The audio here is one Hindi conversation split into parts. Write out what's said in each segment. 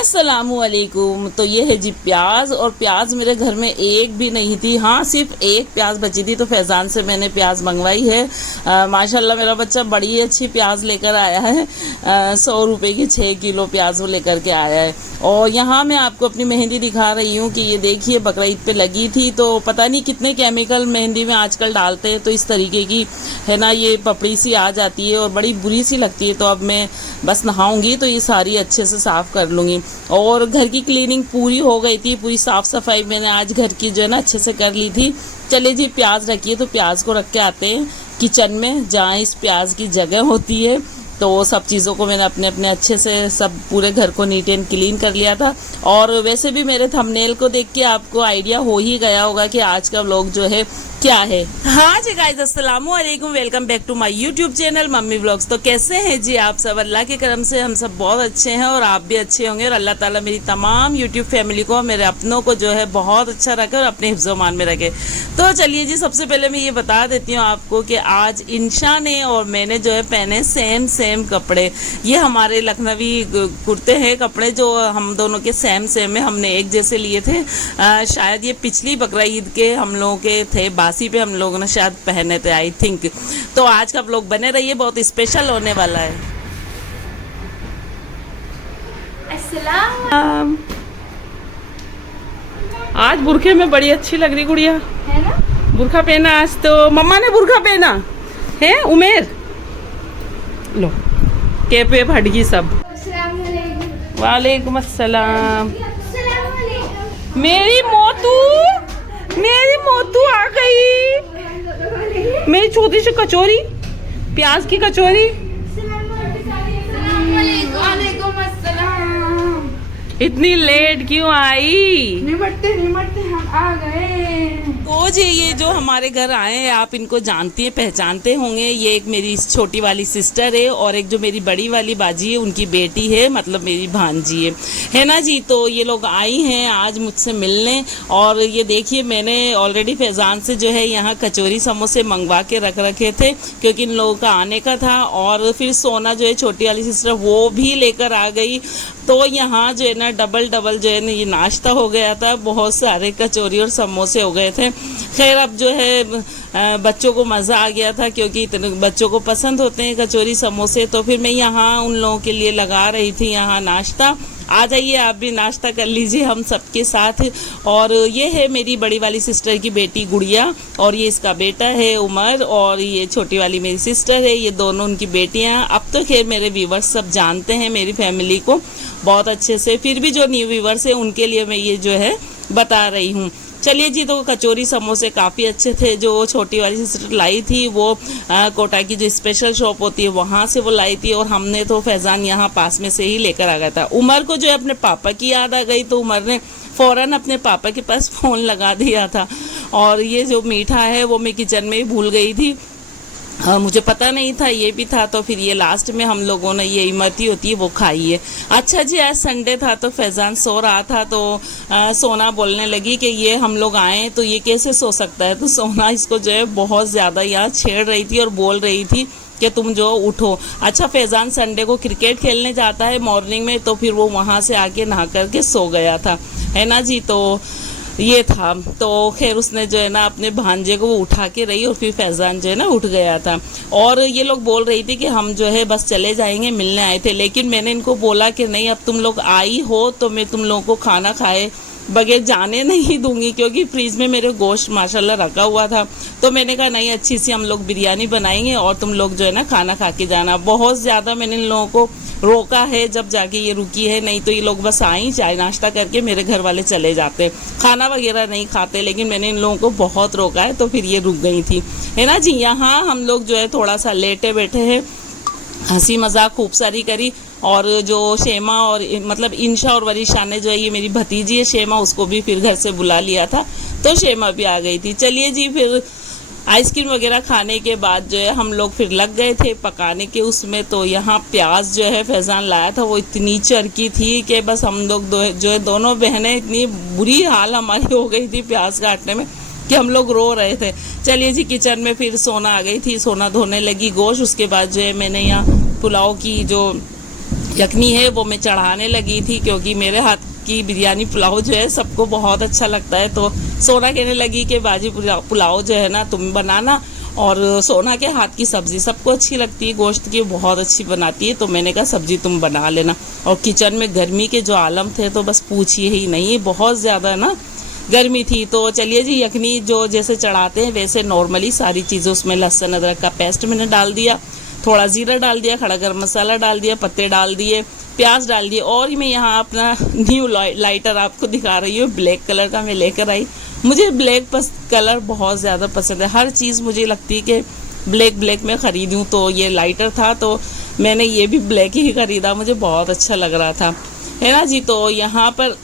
अस्सलामुअलैकुम। तो ये है जी प्याज, और प्याज मेरे घर में एक भी नहीं थी। हाँ, सिर्फ एक प्याज बची थी, तो फैज़ान से मैंने प्याज मंगवाई है। माशाल्लाह मेरा बच्चा बड़ी अच्छी प्याज लेकर आया है। 100 रुपये की 6 किलो प्याज वो लेकर के आया है। और यहाँ मैं आपको अपनी मेहंदी दिखा रही हूँ कि ये देखिए बकरा ईद पे लगी थी। तो पता नहीं कितने केमिकल मेहंदी में आजकल डालते हैं, तो इस तरीके की है ना ये पपड़ी सी आ जाती है और बड़ी बुरी सी लगती है। तो अब मैं बस नहाऊंगी तो ये सारी अच्छे से साफ़ कर लूँगी। और घर की क्लीनिंग पूरी हो गई थी, पूरी साफ़ सफाई मैंने आज घर की जो है ना अच्छे से कर ली थी। चलिए जी प्याज रखिए, तो प्याज को रख के आते हैं किचन में जहाँ इस प्याज की जगह होती है। तो सब चीज़ों को मैंने अपने अपने अच्छे से सब पूरे घर को नीट एंड क्लीन कर लिया था। और वैसे भी मेरे थंबनेल को देख के आपको आइडिया हो ही गया होगा कि आज का व्लॉग जो है क्या है। हाँ जी गाइस, अस्सलामु अलैकुम, welcome back to my YouTube channel mummy vlogs. तो कैसे हैं जी आप सब? अल्लाह के करम से हम सब बहुत अच्छे हैं और आप भी अच्छे होंगे। और अल्लाह ताला मेरी तमाम यूट्यूब फैमिली को, मेरे अपनों को जो है बहुत अच्छा रखे और अपने हिफ्ज़-ओ-मान में रखे। तो चलिए जी, सबसे पहले मैं ये बता देती हूँ आपको कि आज इंशा ने और मैंने जो है पहने सेम कपड़े। ये हमारे लखनवी कुर्ते हैं, कपड़े जो हम दोनों के सेम है, हमने एक जैसे लिए थे। शायद ये पिछली बकरा ईद के हम लोगों के थे, बासी पे हम लोगों ने शायद पहने थे आई थिंक। तो आज का व्लॉग बने रहिए, बहुत स्पेशल होने वाला है। अस्सलाम। आज बुरखे में बड़ी अच्छी लग रही गुड़िया, है ना? बुरखा पहना आज, तो मम्मा ने बुरखा पहना है। उमेर लो कैप वेप हट गई सब। वालेकुम अस्सलाम। मेरी मोतू आ गई, मेरी छोटी सी कचौरी, प्याज की कचौरी। इतनी लेट क्यों आई? निमटते हम आ गए। तो जी ये जो हमारे घर आए हैं, आप इनको जानती हैं, पहचानते होंगे। ये एक मेरी छोटी वाली सिस्टर है और एक जो मेरी बड़ी वाली बाजी है उनकी बेटी है, मतलब मेरी भांजी है ना जी। तो ये लोग आई हैं आज मुझसे मिलने। और ये देखिए मैंने ऑलरेडी फैज़ान से जो है यहाँ कचौरी समोसे मंगवा के रख रखे थे, क्योंकि इन लोगों का आने का था। और फिर सोना जो है छोटी वाली सिस्टर वो भी लेकर आ गई। तो यहाँ जो है ना डबल जो है ना ये नाश्ता हो गया था, बहुत सारे कचौरी और समोसे हो गए थे। खैर अब जो है बच्चों को मज़ा आ गया था, क्योंकि इतने बच्चों को पसंद होते हैं कचौरी समोसे। तो फिर मैं यहाँ उन लोगों के लिए लगा रही थी यहाँ नाश्ता। आ जाइए आप भी नाश्ता कर लीजिए हम सबके साथ। और ये है मेरी बड़ी वाली सिस्टर की बेटी गुड़िया, और ये इसका बेटा है उमर, और ये छोटी वाली मेरी सिस्टर है, ये दोनों उनकी बेटियां। अब तो खैर मेरे व्यूवर्स सब जानते हैं मेरी फैमिली को बहुत अच्छे से, फिर भी जो न्यू व्यूवर्स है उनके लिए मैं ये जो है बता रही हूँ। चलिए जी, तो कचौरी समोसे काफ़ी अच्छे थे। जो छोटी वाली सिस्टर लाई थी वो कोटा की जो स्पेशल शॉप होती है वहाँ से वो लाई थी, और हमने तो फैज़ान यहाँ पास में से ही लेकर आ गया था। उमर को जो है अपने पापा की याद आ गई, तो उमर ने फ़ौरन अपने पापा के पास फ़ोन लगा दिया था। और ये जो मीठा है वो मैं किचन में ही भूल गई थी, मुझे पता नहीं था ये भी था। तो फिर ये लास्ट में हम लोगों ने ये इमरती होती है वो खाई है। अच्छा जी, आज संडे था तो फैज़ान सो रहा था, तो सोना बोलने लगी कि ये हम लोग आए तो ये कैसे सो सकता है। तो सोना इसको जो है बहुत ज़्यादा यहाँ छेड़ रही थी और बोल रही थी कि तुम जो उठो। अच्छा, फैज़ान संडे को क्रिकेट खेलने जाता है मॉर्निंग में, तो फिर वो वहाँ से आके नहा करके सो गया था, है ना जी। तो ये था, तो खैर उसने जो है ना अपने भांजे को वो उठा के रही, और फिर फैज़ान जो है ना उठ गया था। और ये लोग बोल रही थी कि हम जो है बस चले जाएंगे, मिलने आए थे। लेकिन मैंने इनको बोला कि नहीं, अब तुम लोग आई हो तो मैं तुम लोगों को खाना खाए बगैर जाने नहीं दूंगी, क्योंकि फ्रीज में मेरे गोश्त माशाल्लाह रखा हुआ था। तो मैंने कहा नहीं, अच्छी सी हम लोग बिरयानी बनाएंगे और तुम लोग जो है ना खाना खा के जाना। बहुत ज़्यादा मैंने इन लोगों को रोका है, जब जाके ये रुकी है, नहीं तो ये लोग बस आई चाय नाश्ता करके मेरे घर वाले चले जाते, खाना वगैरह नहीं खाते। लेकिन मैंने इन लोगों को बहुत रोका है, तो फिर ये रुक गई थी, है ना जी। यहाँ हम लोग जो है थोड़ा सा लेटे बैठे हैं, हंसी मजाक खूब सारी करी। और जो शेमा और मतलब इंशा और वरिशा ने जो है, ये मेरी भतीजी है शेमा, उसको भी फिर घर से बुला लिया था, तो शेमा भी आ गई थी। चलिए जी, फिर आइसक्रीम वगैरह खाने के बाद जो है हम लोग फिर लग गए थे पकाने के उसमें। तो यहाँ प्याज जो है फैज़ान लाया था वो इतनी चरकी थी कि बस हम लोग जो है दोनों बहनें, इतनी बुरी हाल हमारी हो गई थी प्याज काटने में कि हम लोग रो रहे थे। चलिए जी, किचन में फिर सोना आ गई थी, सोना धोने लगी गोश्त। उसके बाद जो है मैंने यहाँ पुलाव की जो यखनी है वो मैं चढ़ाने लगी थी, क्योंकि मेरे हाथ की बिरयानी पुलाव जो है सबको बहुत अच्छा लगता है। तो सोना कहने लगी कि बाजी पुलाव जो है ना तुम बनाना, और सोना के हाथ की सब्ज़ी सबको अच्छी लगती है, गोश्त की बहुत अच्छी बनाती है। तो मैंने कहा सब्ज़ी तुम बना लेना। और किचन में गर्मी के जो आलम थे तो बस पूछिए ही नहीं, बहुत ज़्यादा ना गर्मी थी। तो चलिए जी, यखनी जो जैसे चढ़ाते हैं वैसे नॉर्मली सारी चीज़ें, उसमें लहसुन अदरक का पेस्ट मैंने डाल दिया, थोड़ा ज़ीरा डाल दिया, खड़ा गरम मसाला डाल दिया, पत्ते डाल दिए, प्याज डाल दिए। और मैं यहाँ अपना न्यू लाइटर आपको दिखा रही हूँ, ब्लैक कलर का मैं लेकर आई। मुझे ब्लैक कलर बहुत ज़्यादा पसंद है, हर चीज़ मुझे लगती है कि ब्लैक में ख़रीदूँ। तो ये लाइटर था तो मैंने ये भी ब्लैक ही ख़रीदा, मुझे बहुत अच्छा लग रहा था, है ना जी। तो यहाँ पर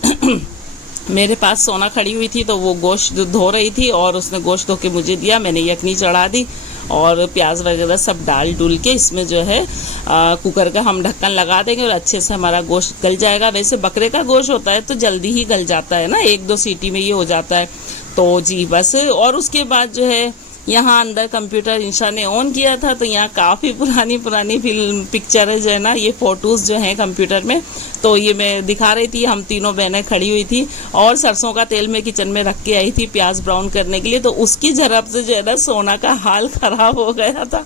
मेरे पास सोना खड़ी हुई थी तो वो गोश्त धो रही थी और उसने गोश्त धो के मुझे दिया, मैंने यखनी चढ़ा दी और प्याज वगैरह सब डाल डूल के इसमें जो है कुकर का हम ढक्कन लगा देंगे और अच्छे से हमारा गोश्त गल जाएगा। वैसे बकरे का गोश्त होता है तो जल्दी ही गल जाता है ना, 1-2 सीटी में ये हो जाता है। तो जी बस, और उसके बाद जो है यहाँ अंदर कंप्यूटर इंशा ने ऑन किया था, तो यहाँ काफ़ी पुरानी फिल्म पिक्चर है जो है ना, ये फ़ोटोज़ जो हैं कंप्यूटर में। तो ये मैं दिखा रही थी, हम तीनों बहनें खड़ी हुई थी और सरसों का तेल में किचन में रख के आई थी प्याज ब्राउन करने के लिए। तो उसकी झड़प से जो है ना सोना का हाल ख़राब हो गया था।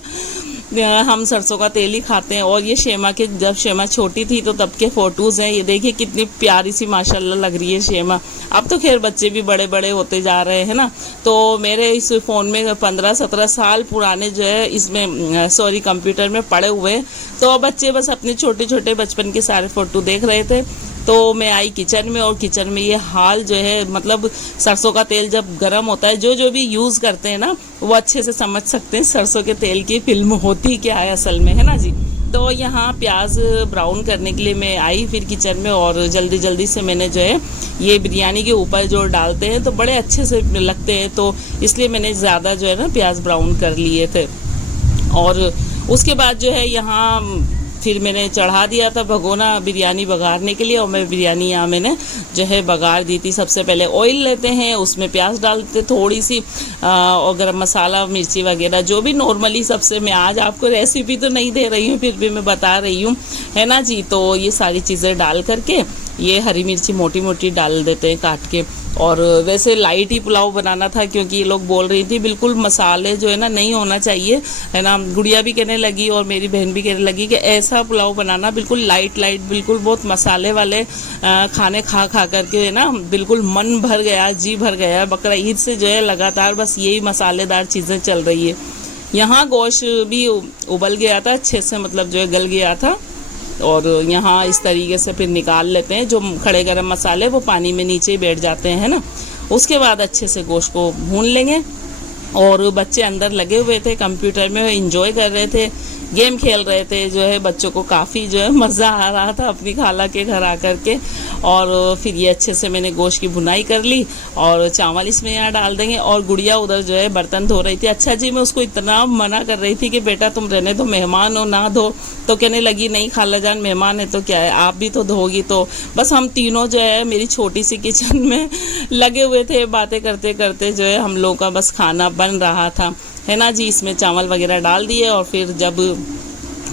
हम सरसों का तेल ही खाते हैं। और ये शेमा के, जब शेमा छोटी थी तो तब के फ़ोटोज़ हैं, ये देखिए कितनी प्यारी सी माशाल्लाह लग रही है शेमा। अब तो खैर बच्चे भी बड़े बड़े होते जा रहे हैं ना, तो मेरे इस फ़ोन में 15-17 साल पुराने जो है इसमें कंप्यूटर में पड़े हुए हैं। तो बच्चे बस अपने छोटे छोटे बचपन के सारे फ़ोटो देख रहे थे। तो मैं आई किचन में और किचन में ये हाल जो है, मतलब सरसों का तेल जब गर्म होता है, जो भी यूज़ करते हैं ना वो अच्छे से समझ सकते हैं सरसों के तेल की फिल्म होती क्या है असल में, है ना जी। तो यहाँ प्याज ब्राउन करने के लिए मैं आई फिर किचन में, और जल्दी से मैंने जो है ये बिरयानी के ऊपर जो डालते हैं तो बड़े अच्छे से लगते हैं, तो इसलिए मैंने ज़्यादा जो है ना प्याज ब्राउन कर लिए थे। और उसके बाद जो है यहाँ फिर मैंने चढ़ा दिया था भगोना बिरयानी बघारने के लिए, और मैं बिरयानी यहाँ मैंने जो है बघार दी थी। सबसे पहले ऑयल लेते हैं, उसमें प्याज डालते थोड़ी सी और गरम मसाला मिर्ची वगैरह जो भी नॉर्मली सबसे, मैं आज आपको रेसिपी तो नहीं दे रही हूँ फिर भी मैं बता रही हूँ, है ना जी। तो ये सारी चीज़ें डाल करके ये हरी मिर्ची मोटी मोटी डाल देते हैं काट के। और वैसे लाइट ही पुलाव बनाना था, क्योंकि ये लोग बोल रही थी बिल्कुल मसाले जो है ना नहीं होना चाहिए, है ना। गुड़िया भी कहने लगी और मेरी बहन भी कहने लगी कि ऐसा पुलाव बनाना बिल्कुल लाइट बिल्कुल, बहुत मसाले वाले खाने खा करके है ना बिल्कुल मन भर गया, जी भर गया। बकरा ईद से जो है लगातार बस यही मसालेदार चीज़ें चल रही है। यहाँ गोश्त भी उबल गया था अच्छे से, मतलब जो है गल गया था। और यहाँ इस तरीके से फिर निकाल लेते हैं, जो खड़े गरम मसाले वो पानी में नीचे ही बैठ जाते हैं, है ना। उसके बाद अच्छे से गोश्त को भून लेंगे। और बच्चे अंदर लगे हुए थे कंप्यूटर में, एंजॉय कर रहे थे, गेम खेल रहे थे, जो है बच्चों को काफ़ी जो है मज़ा आ रहा था अपनी खाला के घर आकर के। और फिर ये अच्छे से मैंने गोश्त की भुनाई कर ली और चावल इसमें यहाँ डाल देंगे। और गुड़िया उधर जो है बर्तन धो रही थी। अच्छा जी, मैं उसको इतना मना कर रही थी कि बेटा तुम रहने दो, मेहमान हो ना धो, तो कहने लगी नहीं खाला जान मेहमान है तो क्या है, आप भी तो धोगी। तो बस हम तीनों जो है मेरी छोटी सी किचन में लगे हुए थे, बातें करते करते जो है हम लोगों का बस खाना बन रहा था, है ना जी। इसमें चावल वगैरह डाल दिए और फिर जब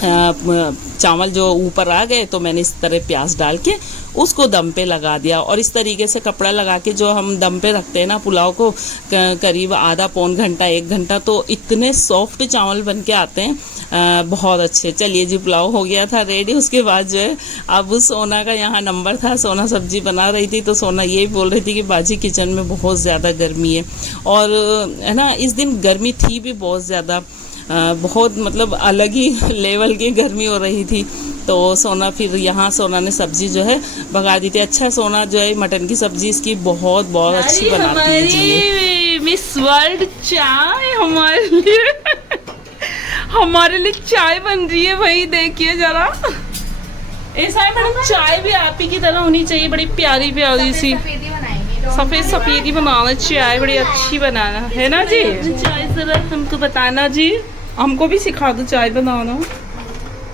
चावल जो ऊपर आ गए तो मैंने इस तरह प्याज डाल के उसको दम पे लगा दिया। और इस तरीके से कपड़ा लगा के जो हम दम पे रखते हैं ना पुलाव को, करीब आधा पौन घंटा 1 घंटा, तो इतने सॉफ्ट चावल बन के आते हैं, बहुत अच्छे। चलिए जी, पुलाव हो गया था रेडी। उसके बाद जो है अब सोना का यहाँ नंबर था, सोना सब्जी बना रही थी। तो सोना यही बोल रही थी कि बाजी किचन में बहुत ज़्यादा गर्मी है, और है ना इस दिन गर्मी थी भी बहुत ज़्यादा, बहुत मतलब अलग ही लेवल की गर्मी हो रही थी। तो सोना फिर यहाँ सोना ने सब्जी जो है भगा दी थी। अच्छा, सोना जो है मटन की सब्जी इसकी बहुत अच्छी बनाती है जी। मिस वर्ल्ड चाय हमारे लिए चाय बन रही है भाई, देखिए जरा। ऐसा है मैडम, चाय भी आप ही की तरह होनी चाहिए, बड़ी प्यारी प्यारी सी सफेदी बनाना, चाय बड़ी अच्छी बनाना, है ना जी। चाय जरा हमको बताना जी, हमको भी सिखा दो चाय बनाना।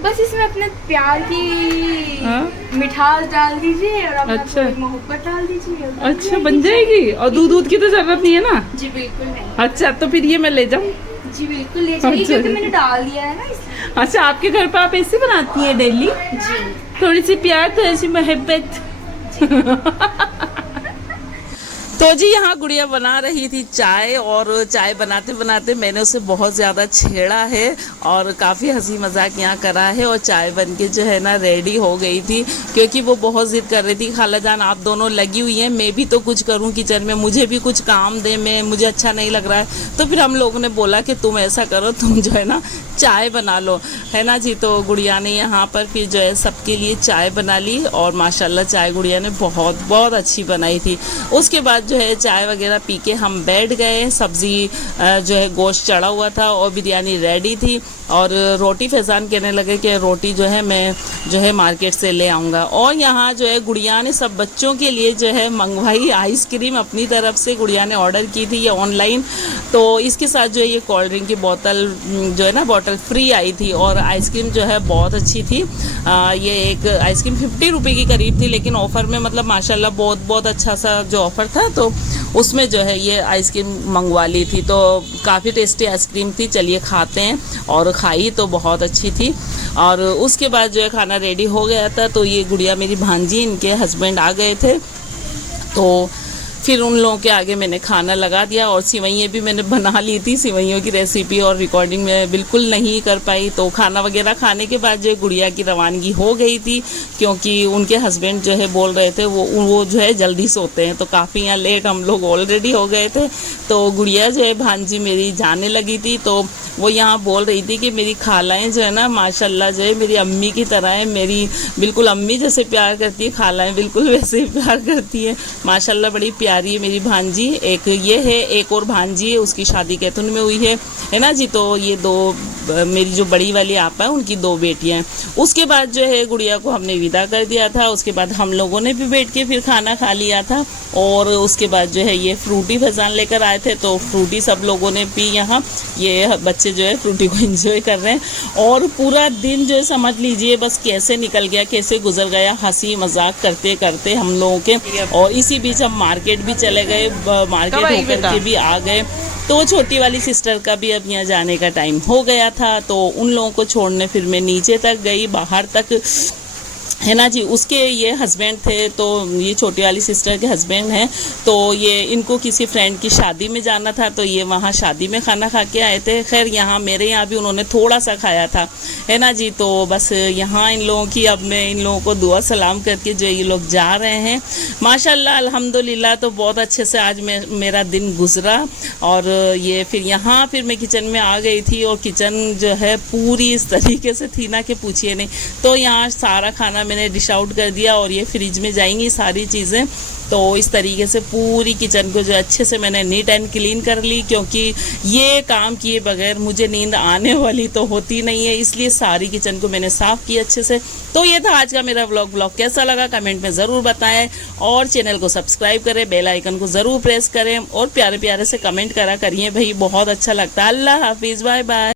बस इसमें अपने प्यार की मिठास डाल दीजिए और अपना अच्छा, मोहब्बत डाल दीजिए। अच्छा, बन जाएगी। और दूध की तो जरूरत नहीं है ना? जी बिल्कुल नहीं। अच्छा, तो फिर ये मैं ले जाऊँ? जी बिल्कुल ले जाइए, क्योंकि मैंने डाल दिया है ना इसलिए। अच्छा, आपके घर पर आप ऐसे बनाती हैं डेली? जी। थोड़ी सी प्यार, थोड़ी सी मोहब्बत। तो जी यहाँ गुड़िया बना रही थी चाय, और चाय बनाते बनाते मैंने उसे बहुत ज़्यादा छेड़ा है और काफ़ी हंसी मजाक यहाँ करा है, और चाय बन के जो है ना रेडी हो गई थी, क्योंकि वो बहुत ज़िद कर रही थी, खाला जान आप दोनों लगी हुई हैं, मैं भी तो कुछ करूँ किचन में, मुझे भी कुछ काम दे, मुझे अच्छा नहीं लग रहा है। तो फिर हम लोगों ने बोला कि तुम ऐसा करो, तुम जो है ना चाय बना लो, है ना जी। तो गुड़िया ने यहाँ पर फिर जो है सबके लिए चाय बना ली, और माशाल्लाह चाय गुड़िया ने बहुत बहुत अच्छी बनाई थी। उसके बाद जो है चाय वगैरह पी के हम बैठ गए। सब्ज़ी जो है गोश्त चढ़ा हुआ था और बिरयानी रेडी थी, और रोटी फैजान कहने लगे कि रोटी जो है मैं जो है मार्केट से ले आऊँगा। और यहाँ जो है गुड़िया ने सब बच्चों के लिए जो है मंगवाई आइसक्रीम, अपनी तरफ से गुड़िया ने ऑर्डर की थी ये ऑनलाइन। तो इसके साथ जो है ये कोल्ड ड्रिंक की बोतल जो है ना बॉटल फ्री आई थी, और आइसक्रीम जो है बहुत अच्छी थी। ये एक आइसक्रीम 50 रुपये की करीब थी, लेकिन ऑफ़र में मतलब माशाल्लाह बहुत बहुत अच्छा सा जो ऑफ़र था, तो उसमें जो है ये आइसक्रीम मंगवा ली थी। तो काफ़ी टेस्टी आइसक्रीम थी, चलिए खाते हैं। और खाई तो बहुत अच्छी थी। और उसके बाद जो है खाना रेडी हो गया था, तो ये गुड़िया मेरी भांजी, इनके हस्बैंड आ गए थे, तो फिर उन लोगों के आगे मैंने खाना लगा दिया। और सिवैयाँ भी मैंने बना ली थी, सिवैयों की रेसिपी और रिकॉर्डिंग में बिल्कुल नहीं कर पाई। तो खाना वगैरह खाने के बाद जो गुड़िया की रवानगी हो गई थी, क्योंकि उनके हस्बैंड जो है बोल रहे थे वो जो है जल्दी सोते हैं, तो काफ़ी यहाँ लेट हम लोग ऑलरेडी हो गए थे। तो गुड़िया जो है भांजी मेरी जाने लगी थी, तो वो यहाँ बोल रही थी कि मेरी खालाएँ जो है ना माशाल्लाह जो है मेरी अम्मी की तरह है, मेरी बिल्कुल अम्मी जैसे प्यार करती है, खालाएँ बिल्कुल वैसे ही प्यार करती है माशाल्लाह, बड़ी प्यारी है मेरी भांजी। एक ये है, एक और भांजी है, उसकी शादी कैथुन में हुई है ना जी। तो ये दो मेरी जो बड़ी वाली आपा है उनकी 2 बेटियां हैं। उसके बाद जो है गुड़िया को हमने विदा कर दिया था। उसके बाद हम लोगों ने भी बैठ के फिर खाना खा लिया था, और उसके बाद जो है ये फ्रूटी फैजान लेकर आए थे, तो फ्रूटी सब लोगों ने पी। यहाँ ये बच्चे जो है फ्रूटी को एंजॉय कर रहे हैं, और पूरा दिन जो है समझ लीजिए बस कैसे निकल गया, कैसे गुजर गया, हंसी मजाक करते करते हम लोगों के। और इसी बीच हम मार्केट भी चले गए, मार्केट होकर के भी आ गए। तो छोटी वाली सिस्टर का भी अब यहाँ जाने का टाइम हो गया था, तो उन लोगों को छोड़ने फिर मैं नीचे तक गई, बाहर तक, है ना जी। उसके ये हस्बैंड थे, तो ये छोटी वाली सिस्टर के हस्बैंड हैं, तो ये इनको किसी फ्रेंड की शादी में जाना था, तो ये वहाँ शादी में खाना खा के आए थे। खैर यहाँ मेरे यहाँ भी उन्होंने थोड़ा सा खाया था, है ना जी। तो बस यहाँ इन लोगों की, अब मैं इन लोगों को दुआ सलाम करके जो ये लोग जा रहे हैं माशाल्लाह अल्हम्दुलिल्लाह। तो बहुत अच्छे से आज मेरा दिन गुजरा। और ये फिर यहाँ फिर मैं किचन में आ गई थी, और किचन जो है पूरी इस तरीके से थी ना कि पूछिए नहीं। तो यहाँ सारा खाना मैंने डिश आउट कर दिया, और ये फ्रिज में जाएंगी सारी चीज़ें। तो इस तरीके से पूरी किचन को जो अच्छे से मैंने नीट एंड क्लीन कर ली, क्योंकि ये काम किए बगैर मुझे नींद आने वाली तो होती नहीं है, इसलिए सारी किचन को मैंने साफ़ किया अच्छे से। तो ये था आज का मेरा व्लॉग कैसा लगा कमेंट में ज़रूर बताएं, और चैनल को सब्सक्राइब करें, बेल आइकन को ज़रूर प्रेस करें, और प्यारे प्यारे से कमेंट करा करिए भाई, बहुत अच्छा लगता है। अल्लाह हाफिज़, बाय बाय।